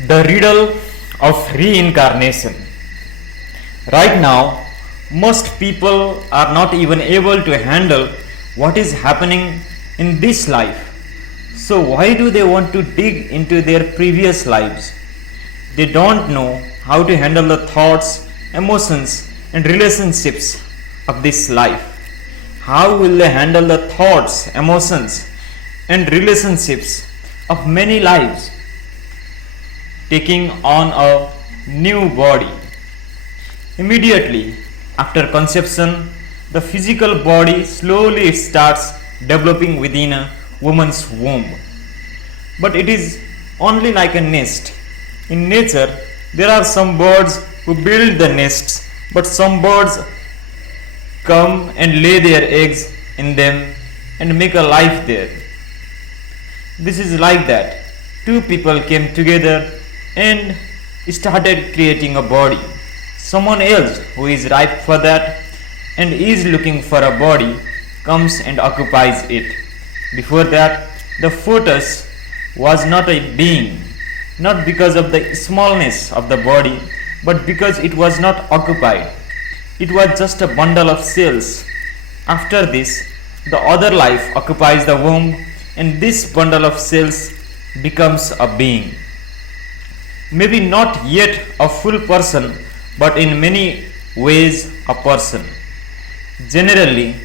The riddle of reincarnation. Right now, most people are not even able to handle what is happening in this life. So, why do they want to dig into their previous lives? They don't know how to handle the thoughts, emotions, and relationships of this life. How will they handle the thoughts, emotions, and relationships of many lives? Taking on a new body. Immediately after conception, the physical body slowly starts developing within a woman's womb. But it is only like a nest. In nature, there are some birds who build the nests, but some birds come and lay their eggs in them and make a life there. This is like that. Two people came together and started creating a body. Someone else who is ripe for that and is looking for a body comes and occupies it. Before that, the fetus was not a being, not because of the smallness of the body, but because it was not occupied. It was just a bundle of cells. After this, the other life occupies the womb, and this bundle of cells becomes a being. Maybe not yet a full person, but in many ways a person. Generally,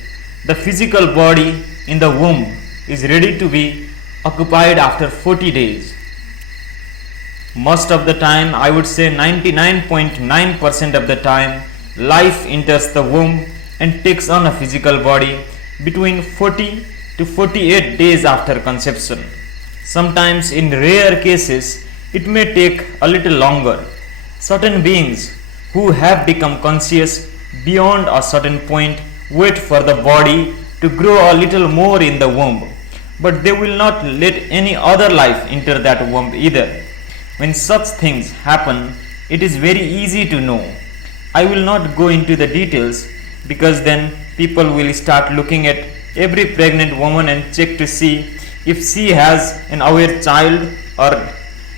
the physical body in the womb is ready to be occupied after 40 days. Most of the time, I would say 99.9% of the time, life enters the womb and takes on a physical body between 40 to 48 days after conception. Sometimes, in rare cases, it may take a little longer. Certain beings who have become conscious beyond a certain point wait for the body to grow a little more in the womb, but they will not let any other life enter that womb either. When such things happen, it is very easy to know. I will not go into the details because then people will start looking at every pregnant woman and check to see if she has an aware child or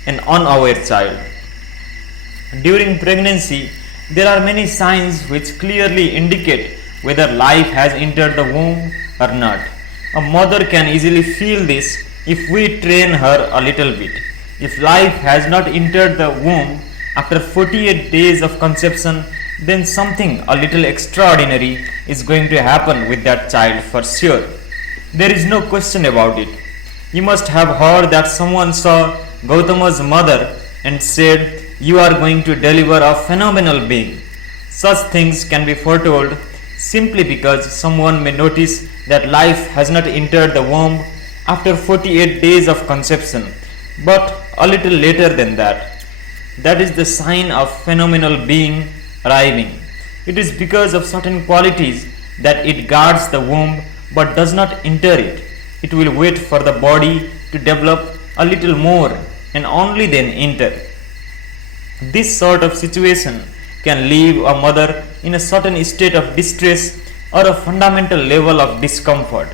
an unaware child. During pregnancy, there are many signs which clearly indicate whether life has entered the womb or not. A mother can easily feel this if we train her a little bit. If life has not entered the womb after 48 days of conception, then something a little extraordinary is going to happen with that child for sure. There is no question about it. You must have heard that someone saw Gautama's mother and said, "You are going to deliver a phenomenal being." Such things can be foretold simply because someone may notice that life has not entered the womb after 48 days of conception, but a little later than that. That is the sign of phenomenal being arriving. It is because of certain qualities that it guards the womb but does not enter it. It will wait for the body to develop a little more and only then enter. This sort of situation can leave a mother in a certain state of distress or a fundamental level of discomfort.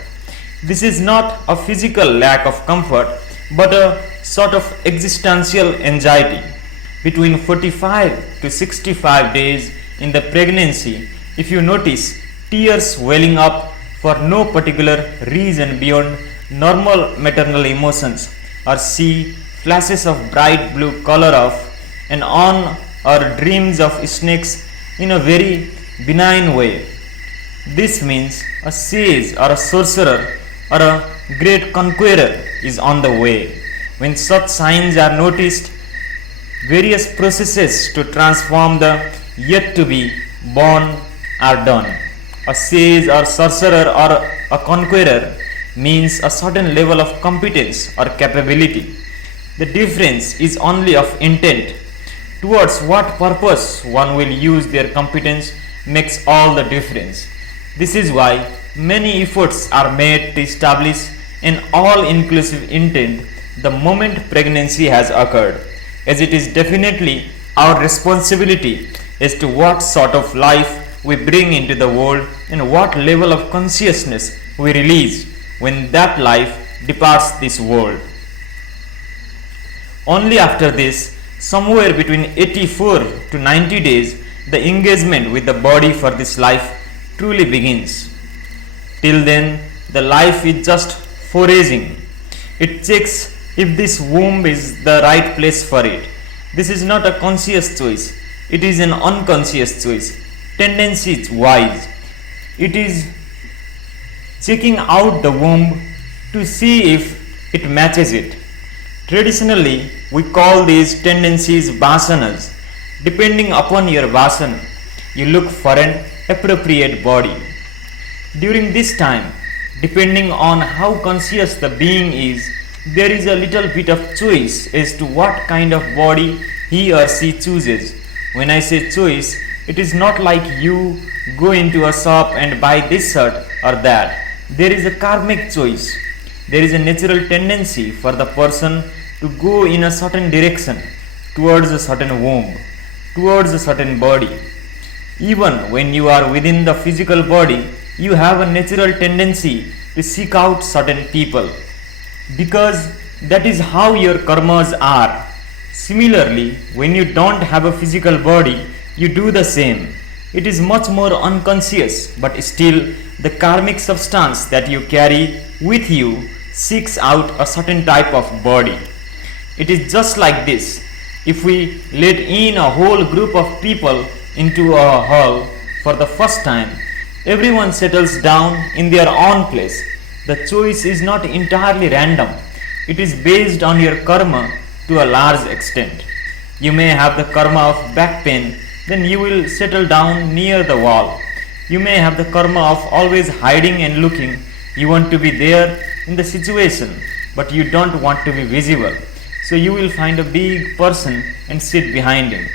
This is not a physical lack of comfort, but a sort of existential anxiety. Between 45 to 65 days in the pregnancy, if you notice tears welling up for no particular reason beyond normal maternal emotions, or see flashes of bright blue color off and on, or dreams of snakes in a very benign way, this means a sage or a sorcerer or a great conqueror is on the way. When such signs are noticed, various processes to transform the yet to be born are done. A sage or sorcerer or a conqueror means a certain level of competence or capability. The difference is only of intent. Towards what purpose one will use their competence makes all the difference. This is why many efforts are made to establish an all-inclusive intent the moment pregnancy has occurred, as it is definitely our responsibility as to what sort of life we bring into the world and what level of consciousness we release when that life departs this world. Only after this Somewhere between 84 to 90 days, the engagement with the body for this life truly begins. Till then, the life is just foraging. It checks if this womb is the right place for it. This is not a conscious choice, it is an unconscious choice, tendency wise. It is checking out the womb to see if it matches it. Traditionally, we call these tendencies vasanas. Depending upon your vasana, you look for an appropriate body. During this time, depending on how conscious the being is, there is a little bit of choice as to what kind of body he or she chooses. When I say choice, it is not like you go into a shop and buy this shirt or that. There is a karmic choice. There is a natural tendency for the person to go in a certain direction, towards a certain womb, towards a certain body. Even when you are within the physical body, you have a natural tendency to seek out certain people, because that is how your karmas are. Similarly, when you don't have a physical body, you do the same. It is much more unconscious, but still the karmic substance that you carry with you seeks out a certain type of body. It is just like this. If we let in a whole group of people into a hall for the first time, everyone settles down in their own place. The choice is not entirely random. It is based on your karma to a large extent. You may have the karma of back pain, then you will settle down near the wall. You may have the karma of always hiding and looking. You want to be there in the situation, but you don't want to be visible. So you will find a big person and sit behind him.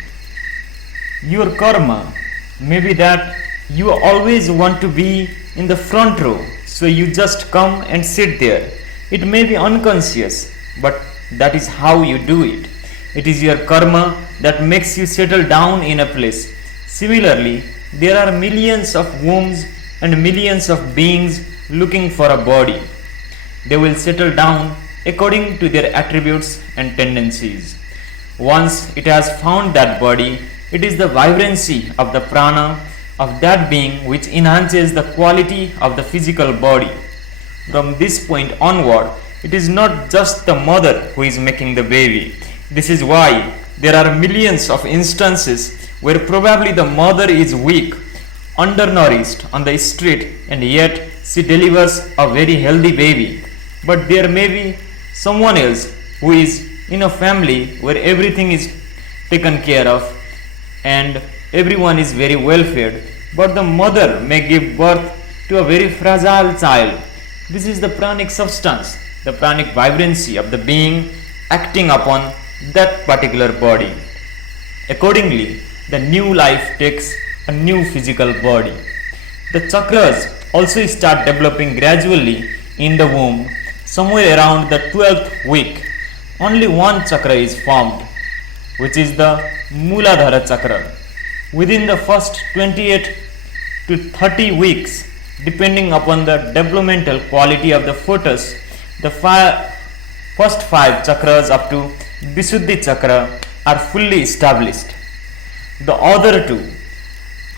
Your karma may be that you always want to be in the front row, so you just come and sit there. It may be unconscious, but that is how you do it. It is your karma that makes you settle down in a place. Similarly, there are millions of wombs and millions of beings looking for a body. They will settle down according to their attributes and tendencies. Once it has found that body, it is the vibrancy of the prana of that being which enhances the quality of the physical body. From this point onward, it is not just the mother who is making the baby. This is why there are millions of instances where probably the mother is weak, undernourished on the street, and yet she delivers a very healthy baby. But there may be someone else who is in a family where everything is taken care of and everyone is very well fed, but the mother may give birth to a very fragile child. This is the pranic substance, the pranic vibrancy of the being acting upon that particular body. Accordingly, the new life takes a new physical body. The chakras also start developing gradually in the womb. Somewhere around the 12th week, only one chakra is formed, which is the Mooladhara chakra. Within the first 28 to 30 weeks, depending upon the developmental quality of the fetus, the first 5 chakras up to Visuddhi chakra are fully established. The other 2,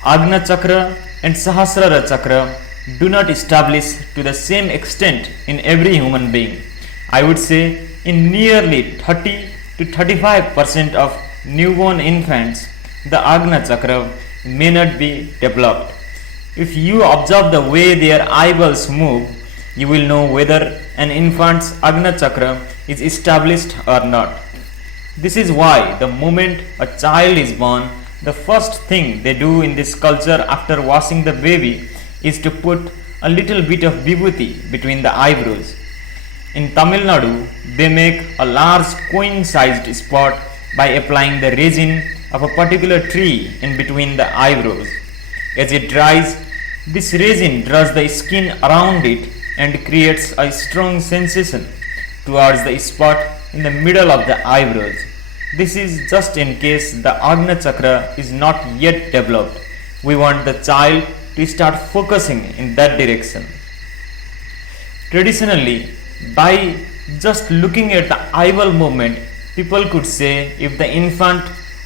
Agna chakra and Sahasrara chakra, do not establish to the same extent in every human being. I would say in nearly 30 to 35% of newborn infants, the Agna chakra may not be developed. If you observe the way their eyeballs move, you will know whether an infant's Agna chakra is established or not. This is why the moment a child is born, the first thing they do in this culture after washing the baby is to put a little bit of vibhuti between the eyebrows. In Tamil Nadu, they make a large coin-sized spot by applying the resin of a particular tree in between the eyebrows. As it dries, this resin draws the skin around it and creates a strong sensation towards the spot in the middle of the eyebrows. This is just in case the Agna chakra is not yet developed. We want the child to start focusing in that direction. Traditionally, by just looking at the eyeball movement, People could say if the infant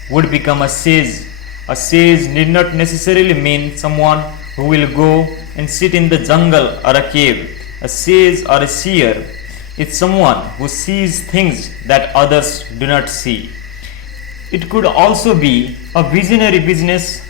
would become a sage need not necessarily mean someone who will go and sit in the jungle or a cave. A sage or a seer is someone who sees things that others do not see. It could also be a visionary business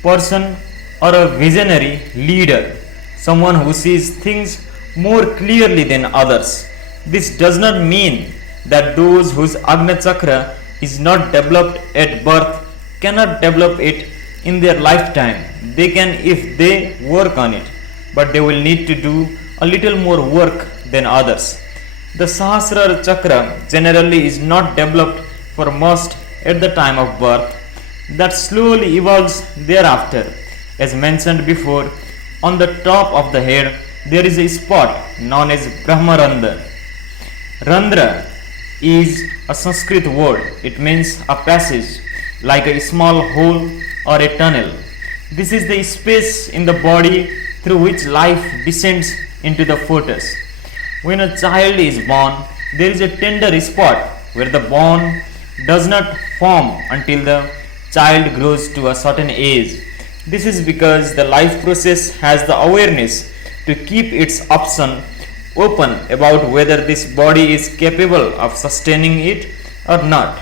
person or a visionary leader, someone who sees things more clearly than others. This does not mean that those whose Agna Chakra is not developed at birth cannot develop it in their lifetime. They can if they work on it, but they will need to do a little more work than others. The Sahasrara Chakra generally is not developed for most at the time of birth, that slowly evolves thereafter. As mentioned before, on the top of the head there is a spot known as Brahmarandra. Randra is a Sanskrit word. It means a passage, like a small hole or a tunnel. This is the space in the body through which life descends into the fetus. When a child is born, there is a tender spot where the bone does not form until the child grows to a certain age. This is because the life process has the awareness to keep its option open about whether this body is capable of sustaining it or not.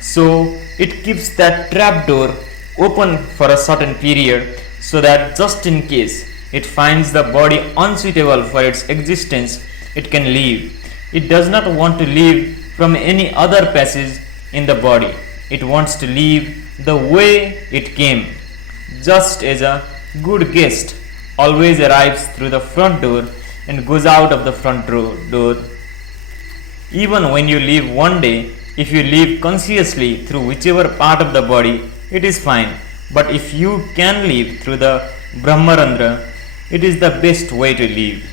So it keeps that trap door open for a certain period so that just in case it finds the body unsuitable for its existence, it can leave. It does not want to leave from any other passage in the body. It wants to leave the way it came, just as a good guest always arrives through the front door and goes out of the front door. Even when you leave one day, if you leave consciously through whichever part of the body, it is fine. But if you can leave through the Brahmarandra, it is the best way to leave.